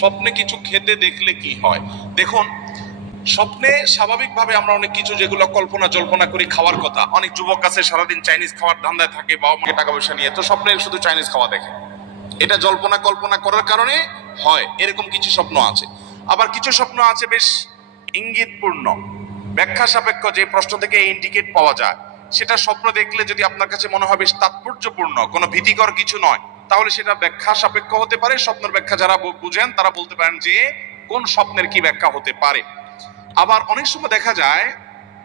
স্বপ্নে কিছু খেতে দেখলে কি হয়। দেখুন, স্বপ্নে স্বাভাবিকভাবে আমরা অনেক কিছু যেগুলো কল্পনা জল্পনা করি খাওয়ার কথা, অনেক যুবক আছে সারাদিন চাইনিজ খাওয়ার ধান্দায় থাকে, বাবা মাকে টাকা পয়সা নিয়ে, তো স্বপ্নে শুধু চাইনিজ খাওয়া দেখে, এটা জল্পনা কল্পনা করার কারণে হয়। এরকম কিছু স্বপ্ন আছে। আবার কিছু স্বপ্ন আছে বেশ ইঙ্গিতপূর্ণ, ব্যাখ্যা সাপেক্ষ, যে প্রশ্ন থেকে ইন্ডিকেট পাওয়া যায়, সেটা স্বপ্ন দেখলে যদি আপনার কাছে মনে হয় বেশ তাৎপর্যপূর্ণ, কোনো ভীতিকর কিছু নয়, তাহলে সেটা ব্যাখ্যা সাপেক্ষ হতে পারে। স্বপ্নের ব্যাখ্যা যারা বুঝেন তারা বলতে পারেন যে কোন স্বপ্নের কি ব্যাখ্যা হতে পারে। আবার অনেক সময় দেখা যায়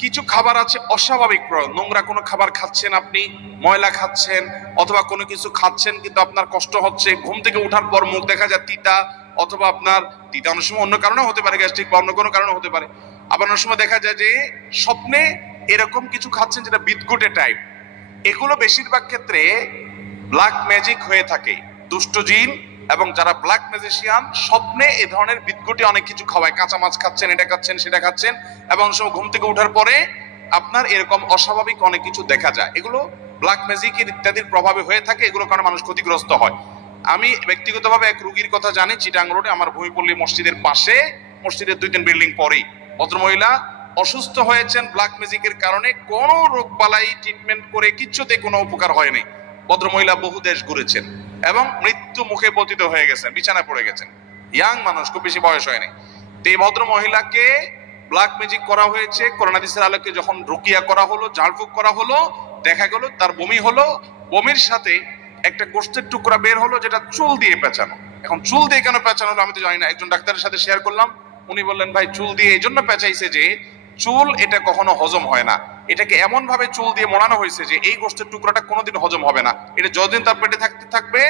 কিছু খাবার আছে অস্বাভাবিক, নোংরা কোনো খাবার খাচ্ছেন আপনি, ময়লা খাচ্ছেন, অথবা কোনো কিছু খাচ্ছেন কিন্তু আপনার কষ্ট হচ্ছে, ঘুম থেকে ওঠার পর মুখ দেখা যায় তিতা, অথবা আপনার তিতা অনেক সময় অন্য কারণে হতে পারে, গ্যাস্ট্রিক বা অন্য কোনো কারণে হতে পারে। আবার অনেক সময় দেখা যায় যে স্বপ্নে এরকম কিছু খাচ্ছেন যেটা বিদঘুটে টাইপ। এগুলো বেশিরভাগ ক্ষেত্রে ব্ল্যাক ম্যাজিক হয়ে থাকে। দুষ্ট জিন এবং যারা ব্ল্যাক ম্যাজিশিয়ান স্বপ্নে এ ধরনের বিদঘুটে অনেক কিছু খাওয়ায়, কাঁচা মাছ খাচ্ছেন, এটা খাচ্ছেন, সেটা খাচ্ছেন, এবং সময় ঘুম থেকে ওঠার পরে আপনার এরকম অস্বাভাবিক অনেক কিছু দেখা যায়। এগুলো ব্ল্যাক ম্যাজিকের ইত্যাদির প্রভাবে হয়ে থাকে, এগুলোর কারণে মানুষ ক্ষতিগ্রস্ত হয়। আমি ব্যক্তিগতভাবে এক রোগীর কথা জানি, চিটাং রোডে আমার ভূমিপল্লী মসজিদের পাশে, মসজিদের 2-3 বিল্ডিং পরেই ভদ্রমহিলা অসুস্থ হয়েছেন ব্ল্যাক ম্যাজিকের কারণে। কোনো রোগ বালাই ট্রিটমেন্ট করে কিচ্ছুতে কোনো উপকার হয়নি। ভদ্রমহিলা বহু দেশ ঘুরেছেন এবং মৃত্যু মুখে পতিত হয়ে গেছেন, বিছানায় পড়ে গেছেন, ইয়াং মানুষ, খুব বেশি বয়স হয়নি। তো এই ভদ্র মহিলাকে ব্ল্যাক ম্যাজিক করা হয়েছে। কোরআন হাদিসের আলোকে যখন রুকিয়া করা হলো, ঝাড়ফুঁক করা হলো, দেখা গেল তার বমি হলো, বমির সাথে একটা গোশতের টুকরা বের হলো যেটা চুল দিয়ে পেঁচানো। এখন চুল দিয়ে কেন পেঁচানো হলো আমি তো জানি না, একজন ডাক্তারের সাথে শেয়ার করলাম, উনি বললেন ভাই চুল দিয়ে এই জন্য পেঁচাইছে যে চুল এটা কখনো হজম হয় না, এটাকে এমন ভাবে চুল দিয়ে মোড়ানো হয়েছে যে এই গোশতের টুকরাটা কোনোদিন হজম হবে না, এটা যতদিন তার পেটে থাকতে থাকবে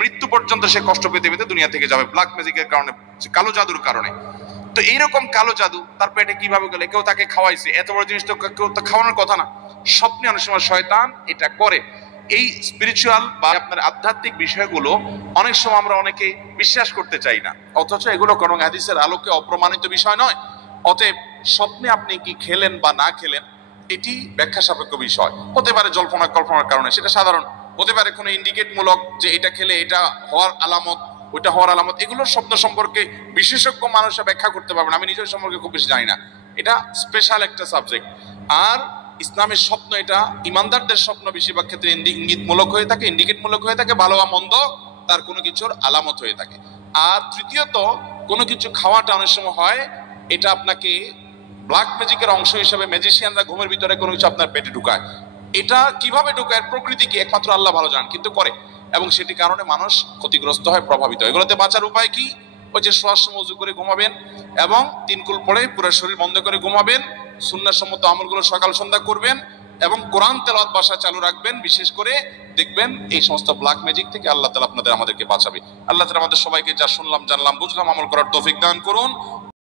মৃত্যু পর্যন্ত সে কষ্ট পেতে পেতে দুনিয়া থেকে যাবে, ব্ল্যাক ম্যাজিকের কারণে, কালো জাদুর কারণে। তো এইরকম কালো জাদু তার পেটে কিভাবে গেলে, কেউ তাকে খাওয়াইছে, এত বড় জিনিস তো কেউ তো খাওয়ানোর কথা না। স্বপ্নে অনেক সময় শয়তান এটা করে। এই স্পিরিচুয়াল বা আপনার আধ্যাত্মিক বিষয়গুলো অনেক সময় আমরা অনেকে বিশ্বাস করতে চাই না, অথচ এগুলো কোনো হাদিসের আলোকে অপ্রমাণিত বিষয় নয়। অতএব স্বপ্নে আপনি কি খেলেন বা না খেলেন এটি ব্যাখ্যা সাপেক্ষ বিষয়। হতে পারে জল্পনা কল্পনার কারণে, সেটা সাধারণ। হতে পারে কোনো ইন্ডিকেট মূলক, যে এটা খেলে এটা হওয়ার আলামত, ওইটা হওয়ার আলামত। এগুলো স্বপ্ন সম্পর্কে বিশেষজ্ঞ মানুষরা ব্যাখ্যা করতে পারবেন, আমি নিজের সম্পর্কে খুব বেশি জানি না, এটা স্পেশাল একটা সাবজেক্ট। আর ইসলামের স্বপ্ন, এটা ইমানদারদের স্বপ্ন বেশিরভাগ ক্ষেত্রে ইঙ্গিতমূলক হয়ে থাকে, ইন্ডিকেটমূলক হয়ে থাকে, ভালো বা মন্দ তার কোনো কিছুর আলামত হয়ে থাকে। আর তৃতীয়ত, কোনো কিছু খাওয়াটা অনেক সময় হয় এটা আপনাকে ব্ল্যাক ম্যাজিকের অংশ হিসেবে ম্যাজিশিয়ানরা ঘুমের ভিতরে কোনো কিছু আপনার পেটে ঢুকায়। এটা কিভাবে ঢুকায় প্রকৃতি কি একমাত্র আল্লাহ ভালো জানেন, কিন্তু করে, এবং সেটি কারণে মানুষ ক্ষতিগ্রস্ত হয়, প্রভাবিত হয়। এগুলোতে বাঁচার উপায় কি? ওই যে শোয়ার সময় ওযু করে ঘুমাবেন এবং 3 কুল পড়ে পুরো শরীর বন্ধ করে ঘুমাবেন, সুন্নাহ সম্মত আমলগুলো সকাল সন্ধ্যা করবেন এবং কোরআন তেলাওয়াত বাসায় চালু রাখবেন। বিশেষ করে দেখবেন এই সমস্ত ব্ল্যাক ম্যাজিক থেকে আল্লাহ তাআলা আমাদেরকে বাঁচাবে। আল্লাহ তাআলা আমাদের সবাইকে যা শুনলাম, জানলাম, বুঝলাম আমল করার তৌফিক দান করুন।